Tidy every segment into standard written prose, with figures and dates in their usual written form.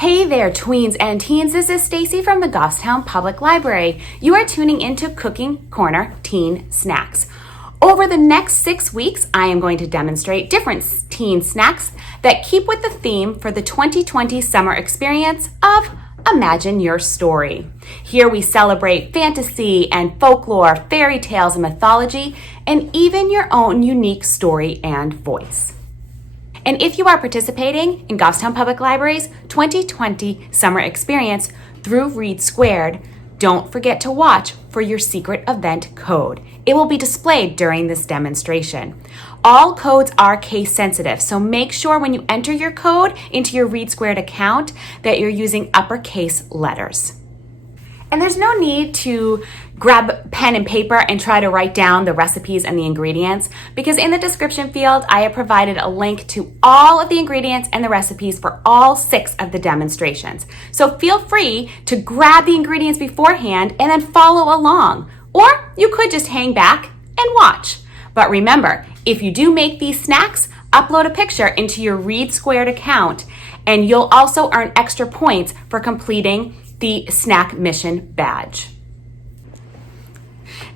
Hey there, tweens and teens. This is Stacey from the Goffstown Public Library. You are tuning into Cooking Corner Teen Snacks. Over the next 6 weeks, I am going to demonstrate different teen snacks that keep with the theme for the 2020 summer experience of Imagine Your Story. Here we celebrate fantasy and folklore, fairy tales and mythology, and even your own unique story and voice. And if you are participating in Goffstown Public Library's 2020 summer experience through READsquared, don't forget to watch for your secret event code. It will be displayed during this demonstration. All codes are case sensitive, so make sure when you enter your code into your READsquared account that you're using uppercase letters. And there's no need to grab pen and paper and try to write down the recipes and the ingredients, because in the description field, I have provided a link to all of the ingredients and the recipes for all 6 of the demonstrations. So feel free to grab the ingredients beforehand and then follow along. Or you could just hang back and watch. But remember, if you do make these snacks, upload a picture into your READsquared account, and you'll also earn extra points for completing the snack mission badge.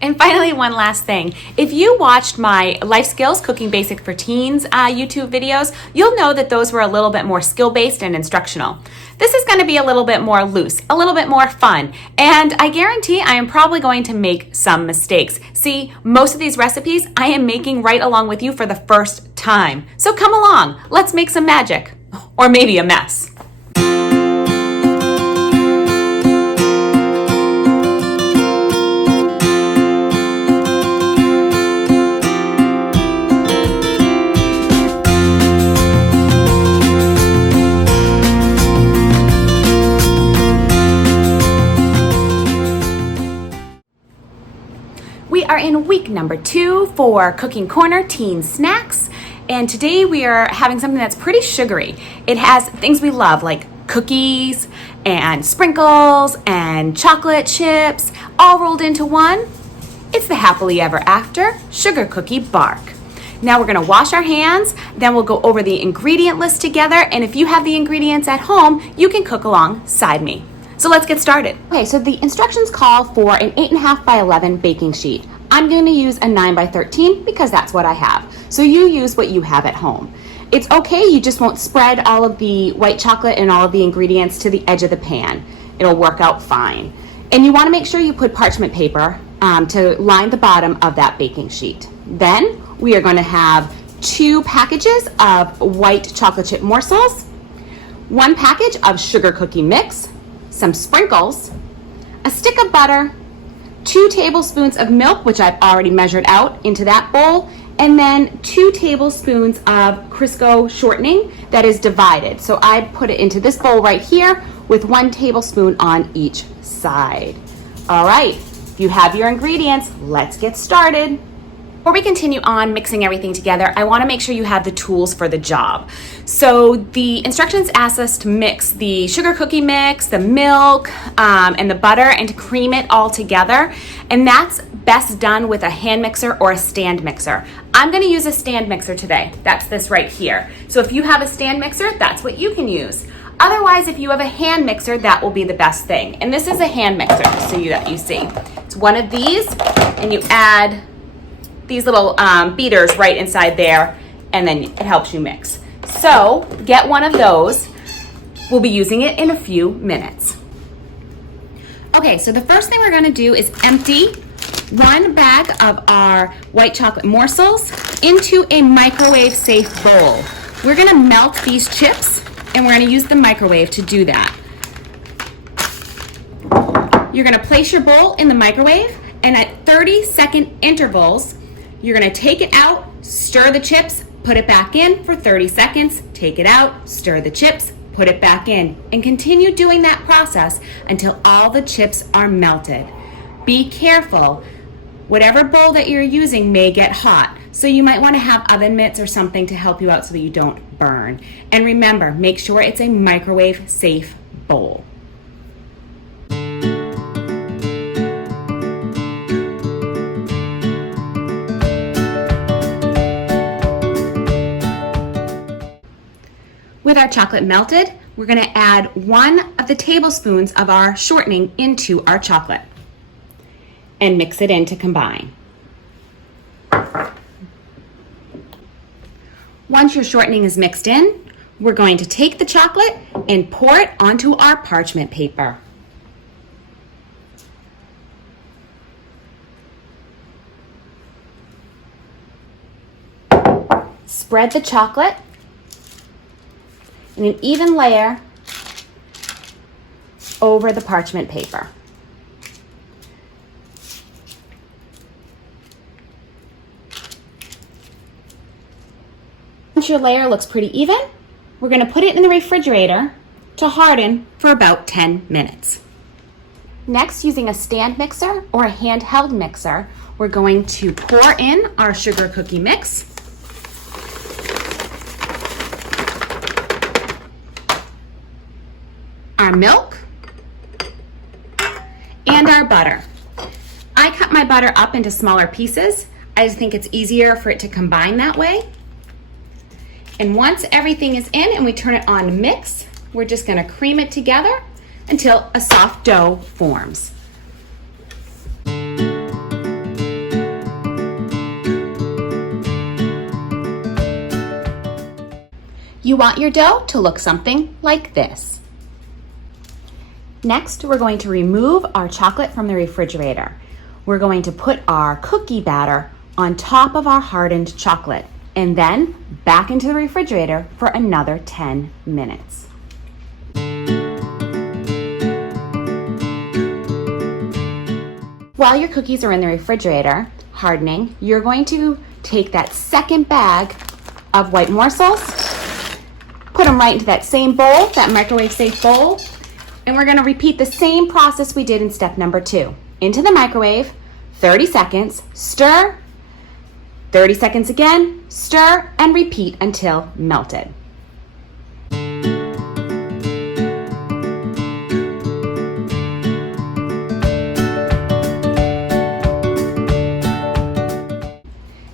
And finally, one last thing. If you watched my Life Skills Cooking Basic for Teens YouTube videos, you'll know that those were a little bit more skill-based and instructional. This is going to be a little bit more loose, a little bit more fun, and I guarantee I am probably going to make some mistakes. See, most of these recipes I am making right along with you for the first time. So come along, let's make some magic, or maybe a mess. We are in week number 2 for Cooking Corner Teen Snacks, and today we are having something that's pretty sugary. It has things we love like cookies and sprinkles and chocolate chips all rolled into one. It's the happily ever after sugar cookie bark. Now we're going to wash our hands, then we'll go over the ingredient list together, and if you have the ingredients at home, you can cook alongside me. So let's get started. Okay, so the instructions call for an 8.5 by 11 baking sheet. I'm going to use a 9 by 13 because that's what I have. So you use what you have at home. It's okay, you just won't spread all of the white chocolate and all of the ingredients to the edge of the pan. It'll work out fine. And you want to make sure you put parchment paper to line the bottom of that baking sheet. Then we are going to have 2 packages of white chocolate chip morsels, 1 package of sugar cookie mix, some sprinkles, a stick of butter, 2 tablespoons of milk, which I've already measured out into that bowl, and then 2 tablespoons of Crisco shortening that is divided. So I put it into this bowl right here with 1 tablespoon on each side. All right, you have your ingredients. Let's get started. Before we continue on mixing everything together, I want to make sure you have the tools for the job. So the instructions ask us to mix the sugar cookie mix, the milk, and the butter, and to cream it all together. And that's best done with a hand mixer or a stand mixer. I'm going to use a stand mixer today. That's this right here. So if you have a stand mixer, that's what you can use. Otherwise, if you have a hand mixer, that will be the best thing. And this is a hand mixer, just so that you see. It's one of these, and you add these little beaters right inside there, and then it helps you mix. So get one of those. We'll be using it in a few minutes. Okay, so the first thing we're going to do is empty 1 bag of our white chocolate morsels into a microwave safe bowl. We're going to melt these chips, and we're going to use the microwave to do that. You're going to place your bowl in the microwave, and at 30-second intervals, you're going to take it out, stir the chips, put it back in for 30 seconds, take it out, stir the chips, put it back in, and continue doing that process until all the chips are melted. Be careful. Whatever bowl that you're using may get hot, so you might want to have oven mitts or something to help you out so that you don't burn. And remember, make sure it's a microwave safe bowl. With our chocolate melted, we're going to add 1 of the tablespoons of our shortening into our chocolate and mix it in to combine. Once your shortening is mixed in, we're going to take the chocolate and pour it onto our parchment paper. Spread the chocolate in an even layer over the parchment paper. Once your layer looks pretty even, we're going to put it in the refrigerator to harden for about 10 minutes. Next, using a stand mixer or a handheld mixer, we're going to pour in our sugar cookie mix. Our milk and our butter. I cut my butter up into smaller pieces. I just think it's easier for it to combine that way. And once everything is in and we turn it on to mix, we're just going to cream it together until a soft dough forms. You want your dough to look something like this. Next, we're going to remove our chocolate from the refrigerator. We're going to put our cookie batter on top of our hardened chocolate and then back into the refrigerator for another 10 minutes. While your cookies are in the refrigerator hardening, you're going to take that second bag of white morsels, put them right into that same bowl, that microwave safe bowl, and we're going to repeat the same process we did in step number 2. Into the microwave, 30 seconds, stir, 30 seconds again, stir, and repeat until melted.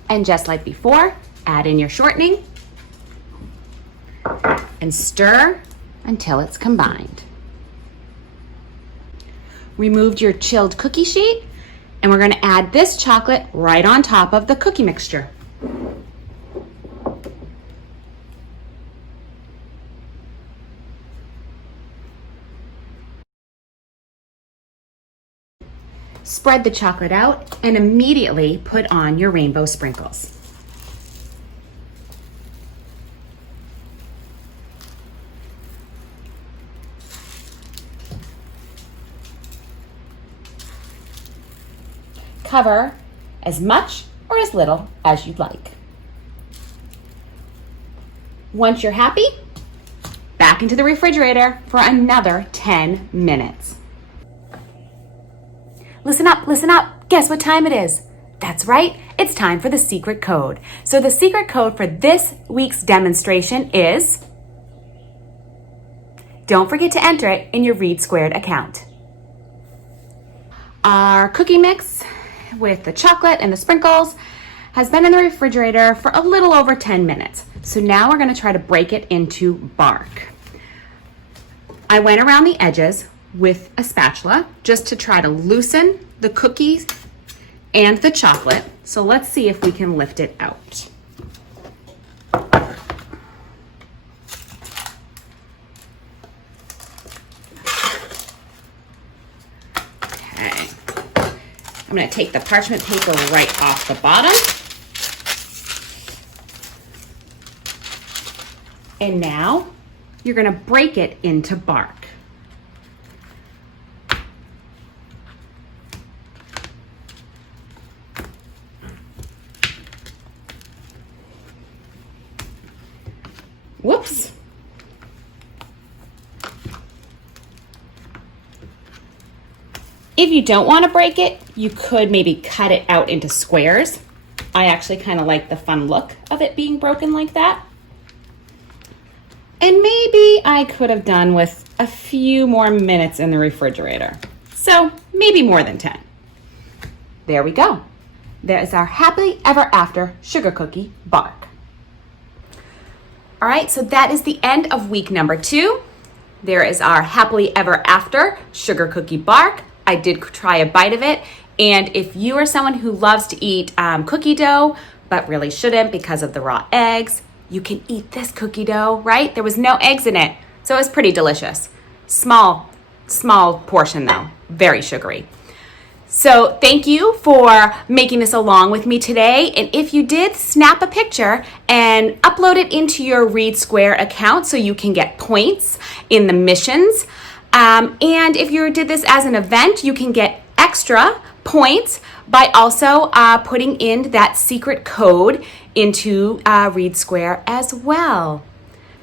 And just like before, add in your shortening and stir until it's combined. Removed your chilled cookie sheet, and we're going to add this chocolate right on top of the cookie mixture. Spread the chocolate out and immediately put on your rainbow sprinkles. Cover as much or as little as you'd like. Once you're happy, back into the refrigerator for another 10 minutes. Listen up, listen up. Guess what time it is? That's right, it's time for the secret code. So the secret code for this week's demonstration is, don't forget to enter it in your READsquared account. Our cookie mix with the chocolate and the sprinkles has been in the refrigerator for a little over 10 minutes. So now we're going to try to break it into bark. I went around the edges with a spatula just to try to loosen the cookies and the chocolate. So let's see if we can lift it out. Okay. I'm going to take the parchment paper right off the bottom. And now you're going to break it into bark. Whoops. If you don't want to break it, you could maybe cut it out into squares. I actually kind of like the fun look of it being broken like that. And maybe I could have done with a few more minutes in the refrigerator. So maybe more than 10. There we go. There's our happily ever after sugar cookie bark. All right, so that is the end of week number 2. There is our Happily Ever After sugar cookie bark. I did try a bite of it. And if you are someone who loves to eat cookie dough, but really shouldn't because of the raw eggs, you can eat this cookie dough, right? There was no eggs in it, so it was pretty delicious. Small portion though, very sugary. So thank you for making this along with me today. And if you did, snap a picture and upload it into your READsquared account so you can get points in the missions. And if you did this as an event, you can get extra points by also putting in that secret code into READsquared as well.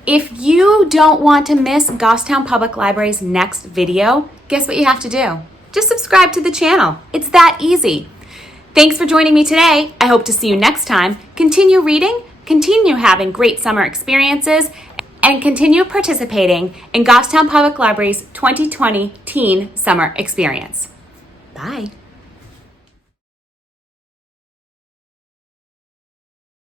If you don't want to miss Goffstown Public Library's next video, guess what you have to do? Just subscribe to the channel. It's that easy. Thanks for joining me today. I hope to see you next time. Continue reading, continue having great summer experiences, and continue participating in Goffstown Public Library's 2020 Teen Summer Experience. Bye.